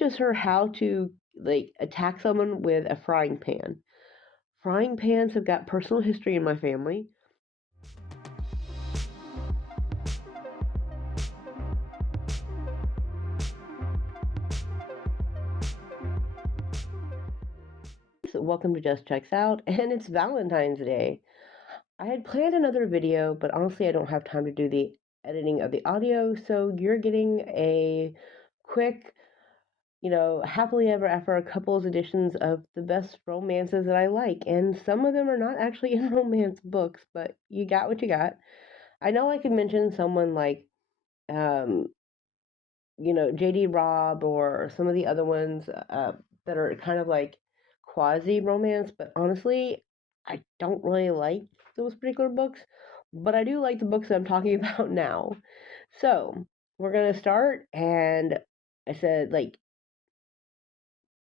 teaches her how to like attack someone with a frying pan. Frying pans have got personal history in my family. So welcome to Just Checks Out, and it's Valentine's Day. I had planned another video, but honestly I don't have time to do the editing of the audio, so you're getting a quick, happily ever after couples editions of the best romances that I like. And some of them are not actually in romance books, but you got what you got. I know I could mention someone like, J.D. Robb or some of the other ones that are kind of like quasi romance, but honestly, I don't really like those particular books. But I do like the books that I'm talking about now. So we're going to start, and I said, like,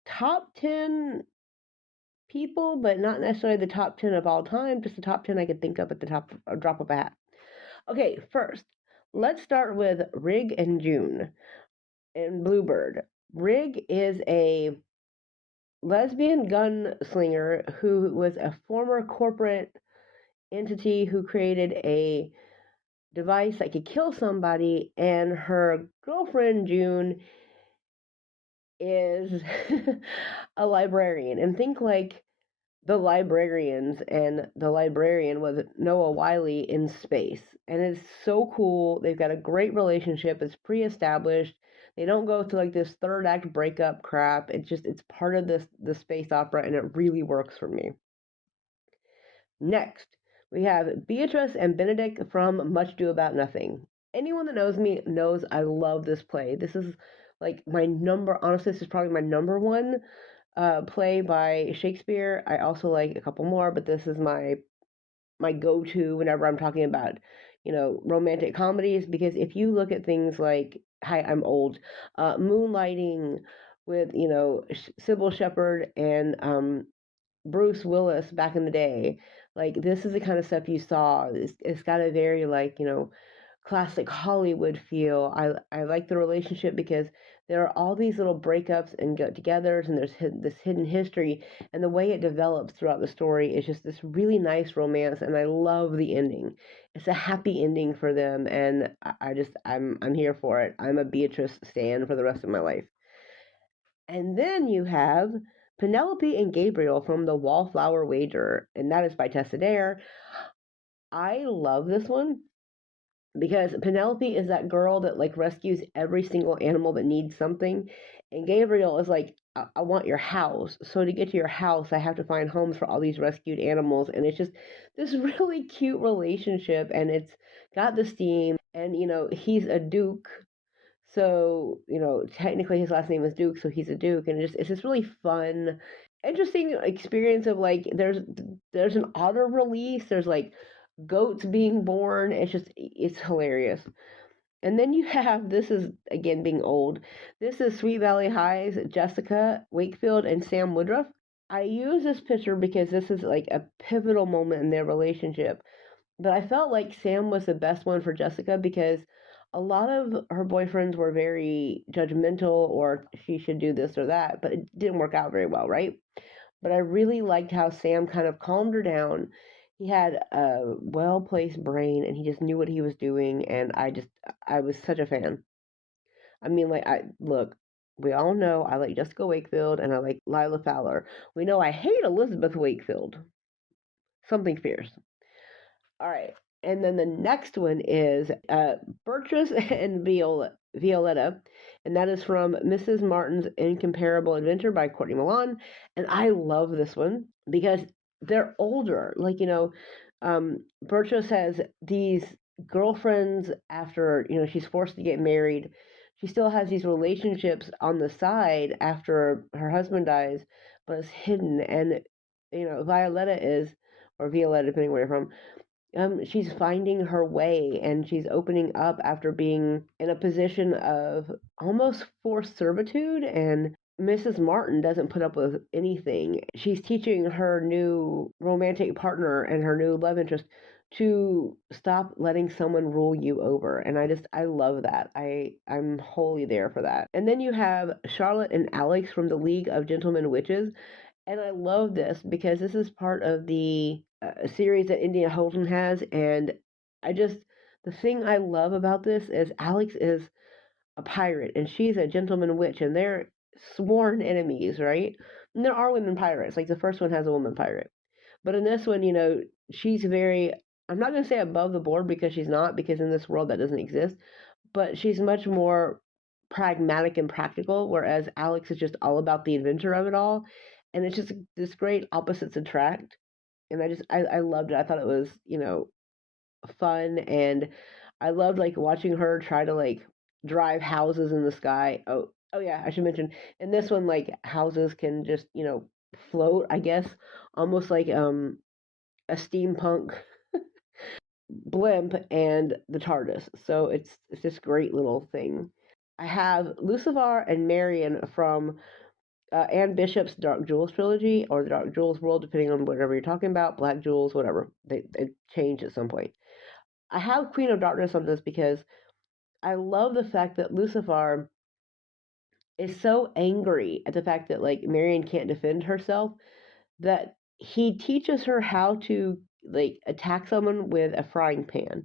top 10 people, but not necessarily the top 10 of all time, just the top 10 I could think of at the top, a drop of a hat. Okay, first, let's start with Rig and June and Bluebird. Rig is a lesbian gunslinger who was a former corporate entity who created a device that could kill somebody, and her girlfriend, June, is a librarian. And think like the Librarians, and the librarian was Noah Wyle in space. And it's so cool. They've got a great relationship. It's pre-established. They don't go through like this third act breakup crap. It's part of the space opera, and it really works for me. Next, we have Beatrice and Benedick from Much Ado About Nothing. Anyone that knows me knows I love this play. This is like honestly, this is probably my number one play by Shakespeare. I also like a couple more, but this is my go-to whenever I'm talking about, romantic comedies, because if you look at things like, hi, I'm old, Moonlighting with, Sybil Shepherd and Bruce Willis back in the day, like this is the kind of stuff you saw. It's got a very classic Hollywood feel. I like the relationship because there are all these little breakups and get-togethers, and there's this hidden history, and the way it develops throughout the story is just this really nice romance, and I love the ending. It's a happy ending for them, and I'm here for it. I'm a Beatrice stan for the rest of my life. And then you have Penelope and Gabriel from The Wallflower Wager, and that is by Tessa Dare. I love this one because Penelope is that girl that like rescues every single animal that needs something, and Gabriel is like, I want your house. So to get to your house, I have to find homes for all these rescued animals, and it's just this really cute relationship, and it's got this theme, and he's a duke. So, technically his last name is Duke, so he's a Duke, and it's this really fun, interesting experience of like there's an otter release, there's like goats being born. It's hilarious. And then you have, this is again being old, this is Sweet Valley High's Jessica Wakefield and Sam Woodruff. I use this picture because this is like a pivotal moment in their relationship. But I felt like Sam was the best one for Jessica because a lot of her boyfriends were very judgmental, or she should do this or that, but it didn't work out very well, right? But I really liked how Sam kind of calmed her down. He had a well-placed brain, and he just knew what he was doing, and I was such a fan. I mean, look, we all know I like Jessica Wakefield, and I like Lila Fowler. We know I hate Elizabeth Wakefield. Something fierce. All right. And then the next one is Bertrice and Violetta, and that is from Mrs. Martin's Incomparable Adventure by Courtney Milan. And I love this one because they're older. Bertrice has these girlfriends after, she's forced to get married. She still has these relationships on the side after her husband dies, but it's hidden. And, Violetta is, or Violetta, depending where you're from, she's finding her way, and she's opening up after being in a position of almost forced servitude, and Mrs. Martin doesn't put up with anything. She's teaching her new romantic partner and her new love interest to stop letting someone rule you over. And I love that. I'm wholly there for that. And then you have Charlotte and Alex from the League of Gentlemen Witches. And I love this because this is part of the series that India Holton has. And the thing I love about this is Alex is a pirate and she's a gentleman witch, and they're sworn enemies, right? And there are women pirates. Like the first one has a woman pirate. But in this one, she's very, I'm not going to say above the board because she's not, because in this world that doesn't exist, but she's much more pragmatic and practical, whereas Alex is just all about the adventure of it all. And it's just this great opposites attract. And I loved it. I thought it was, fun. And I loved like watching her try to like drive houses in the sky. Oh yeah, I should mention in this one, like houses can just, float, I guess, almost like a steampunk blimp and the TARDIS. So it's this great little thing. I have Lucivar and Marian from Anne Bishop's Dark Jewels trilogy, or the Dark Jewels world, depending on whatever you're talking about. Black Jewels, whatever. They changed at some point. I have Queen of Darkness on this because I love the fact that Lucivar is so angry at the fact that like Marian can't defend herself that he teaches her how to like attack someone with a frying pan.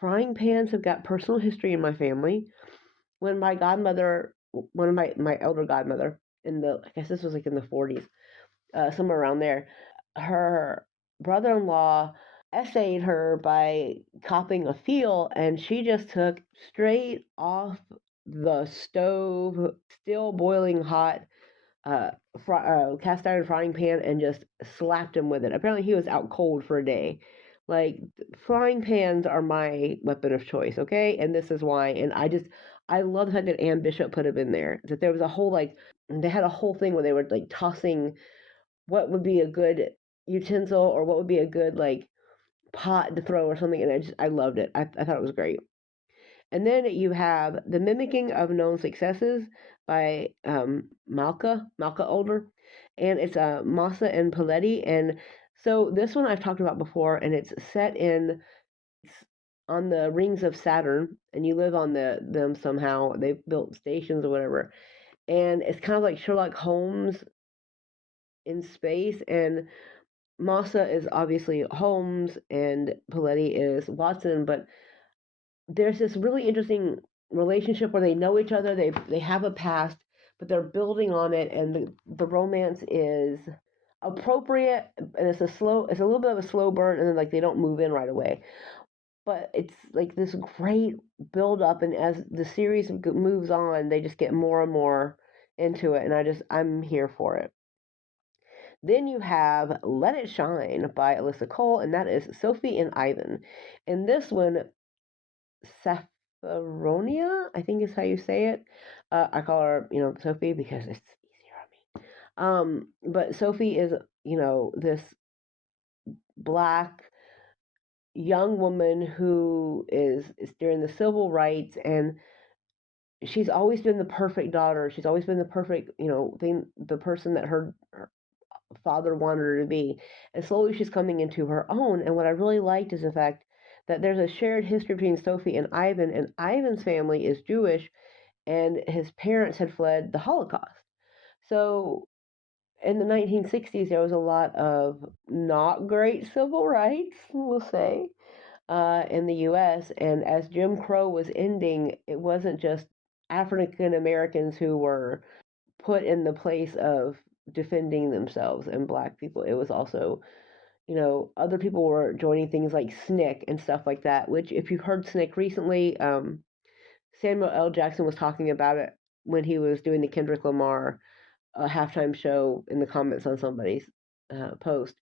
Frying pans have got personal history in my family. When my godmother, one of my elder godmother, I guess this was like in the 40s, somewhere around there, her brother-in-law essayed her by copying a feel, and she just took straight off the stove, still boiling hot, cast iron frying pan, and just slapped him with it. Apparently, he was out cold for a day. Like, frying pans are my weapon of choice, okay? And this is why. And I love the fact that Anne Bishop put him in there. That there was a whole, like, they had a whole thing where they were, like, tossing what would be a good utensil or what would be a good, like, pot to throw or something. And I loved it. I thought it was great. And then you have The Mimicking of Known Successes by Malka Older. And it's Mossa and Pleiti. And so this one I've talked about before, and it's set on the rings of Saturn, and you live on them somehow. They've built stations or whatever. And it's kind of like Sherlock Holmes in space. And Mossa is obviously Holmes, and Pleiti is Watson, but there's this really interesting relationship where they know each other, they have a past, but they're building on it, and the romance is appropriate, and it's a little bit of a slow burn, and then like they don't move in right away. But it's like this great build up, and as the series moves on, they just get more and more into it, and I'm here for it. Then you have Let It Shine by Alyssa Cole, and that is Sofie and Ivan. And this one, Saffronia, I think is how you say it. I call her, Sofie because it's easier on me. But Sofie is, this Black young woman who is during the civil rights, and she's always been the perfect daughter. She's always been the perfect, the person that her father wanted her to be. And slowly she's coming into her own. And what I really liked is the fact that there's a shared history between Sofie and Ivan. And Ivan's family is Jewish, and his parents had fled the Holocaust. So in the 1960s, there was a lot of not great civil rights, we'll say, in the U.S. And as Jim Crow was ending, it wasn't just African Americans who were put in the place of defending themselves and Black people. It was also, other people were joining things like SNCC and stuff like that, which if you've heard SNCC recently, Samuel L. Jackson was talking about it when he was doing the Kendrick Lamar halftime show in the comments on somebody's post.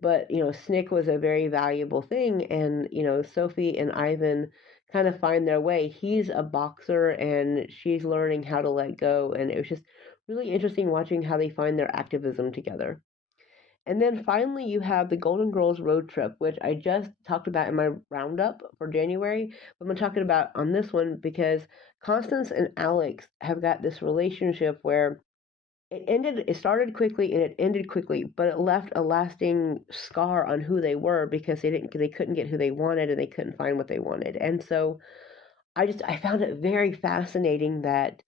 But, SNCC was a very valuable thing, and, Sofie and Ivan kind of find their way. He's a boxer, and she's learning how to let go, and it was just really interesting watching how they find their activism together. And then finally, you have the Golden Girls Road Trip, which I just talked about in my roundup for January. But I'm talking about on this one because Constance and Alex have got this relationship where it started quickly and it ended quickly, but it left a lasting scar on who they were because they couldn't get who they wanted and they couldn't find what they wanted. And so I found it very fascinating that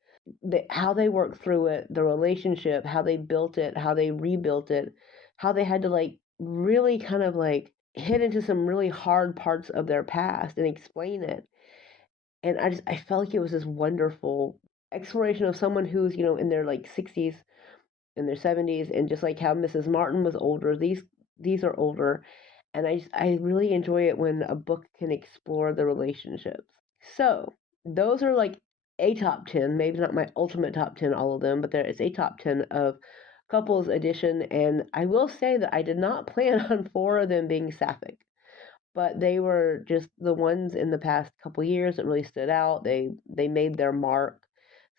how they worked through it, the relationship, how they built it, how they rebuilt it, how they had to like really kind of like hit into some really hard parts of their past and explain it. And I felt like it was this wonderful exploration of someone who's, in their like 60s, in their 70s, and just like how Mrs. Martin was older, these are older, and I really enjoy it when a book can explore the relationships. So those are like a top 10, maybe not my ultimate top 10, all of them, but there is a top 10 of couples edition, and I will say that I did not plan on four of them being sapphic, but they were just the ones in the past couple years that really stood out. They made their mark.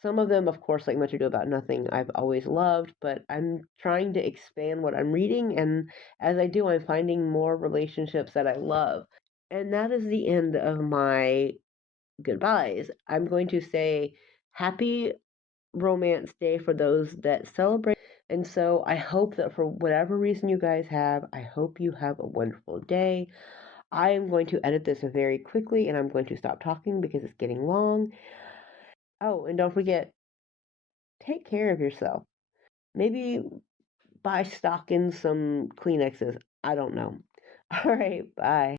Some of them, of course, like Much Ado About Nothing, I've always loved, but I'm trying to expand what I'm reading, and as I do, I'm finding more relationships that I love. And that is the end of my goodbyes. I'm going to say happy Romance Day for those that celebrate. And so I hope that for whatever reason you guys have, I hope you have a wonderful day. I am going to edit this very quickly and I'm going to stop talking because it's getting long. Oh, and don't forget, take care of yourself. Maybe buy stock in some Kleenexes. I don't know. All right, bye.